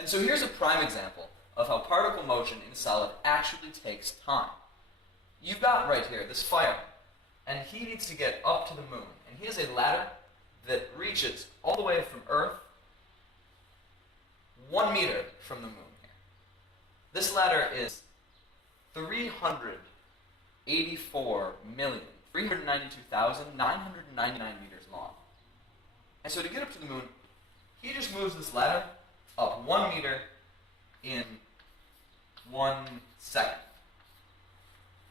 And so here's a prime example of how particle motion in a solid actually takes time. You've got right here this fireman, and he needs to get up to the moon. And he has a ladder that reaches all the way from Earth 1 meter from the moon here. This ladder is 384,392,999 meters long. And so to get up to the moon, he just moves this ladder up 1 meter in 1 second.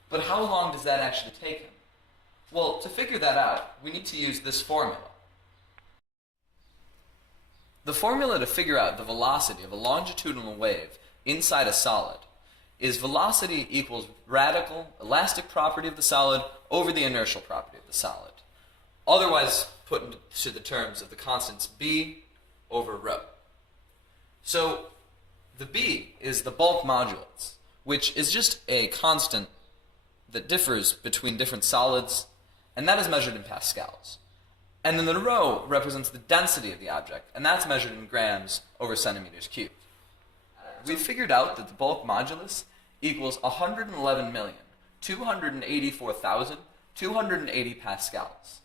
But how long does that actually take him? Well, to figure that out, we need to use this formula. The formula to figure out the velocity of a longitudinal wave inside a solid is velocity equals radical elastic property of the solid over the inertial property of the solid. Otherwise put into the terms of the constants b over rho. So the b is the bulk modulus, which is just a constant that differs between different solids, and that is measured in pascals. And then the rho represents the density of the object, and that's measured in grams over centimeters cubed. We figured out that the bulk modulus equals 111,284,280 pascals.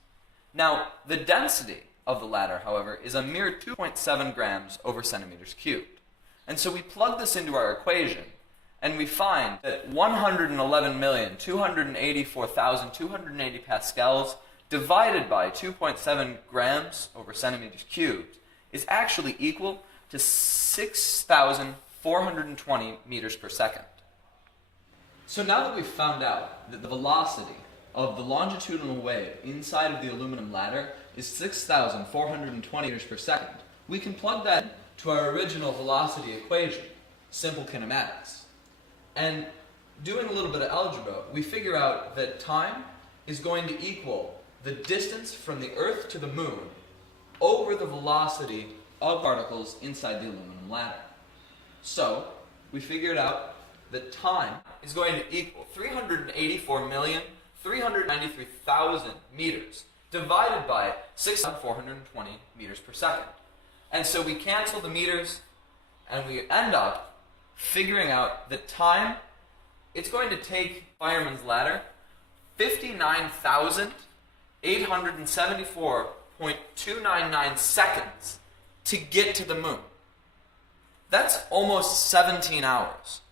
Now, the density of the ladder, however, is a mere 2.7 grams over centimeters cubed. And so we plug this into our equation, and we find that 111,284,280 pascals divided by 2.7 grams over centimeters cubed is actually equal to 6,420 meters per second. So now that we've found out that the velocity of the longitudinal wave inside of the aluminum ladder is 6,420 meters per second, we can plug that to our original velocity equation, simple kinematics. And doing a little bit of algebra, we figure out that time is going to equal the distance from the Earth to the moon over the velocity of particles inside the aluminum ladder. So, we figured out that time is going to equal 384,393,000 meters divided by 6,420 meters per second. And so we cancel the meters, and we end up figuring out that time, it's going to take fireman's ladder 59,874.299 seconds to get to the moon. That's almost 17 hours.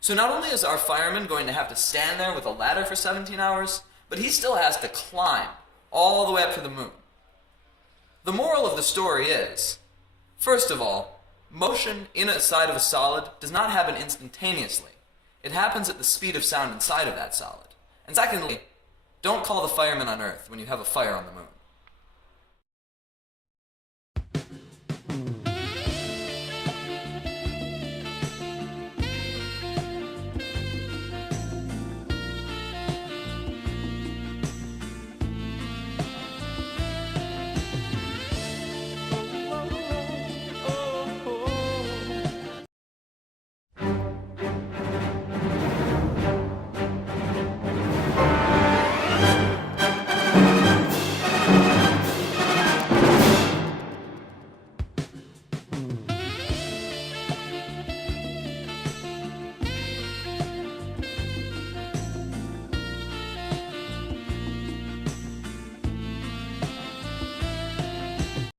So not only is our fireman going to have to stand there with a ladder for 17 hours, but he still has to climb all the way up to the moon. The moral of the story is, first of all, motion inside of a solid does not happen instantaneously. It happens at the speed of sound inside of that solid. And secondly, don't call the firemen on Earth when you have a fire on the moon.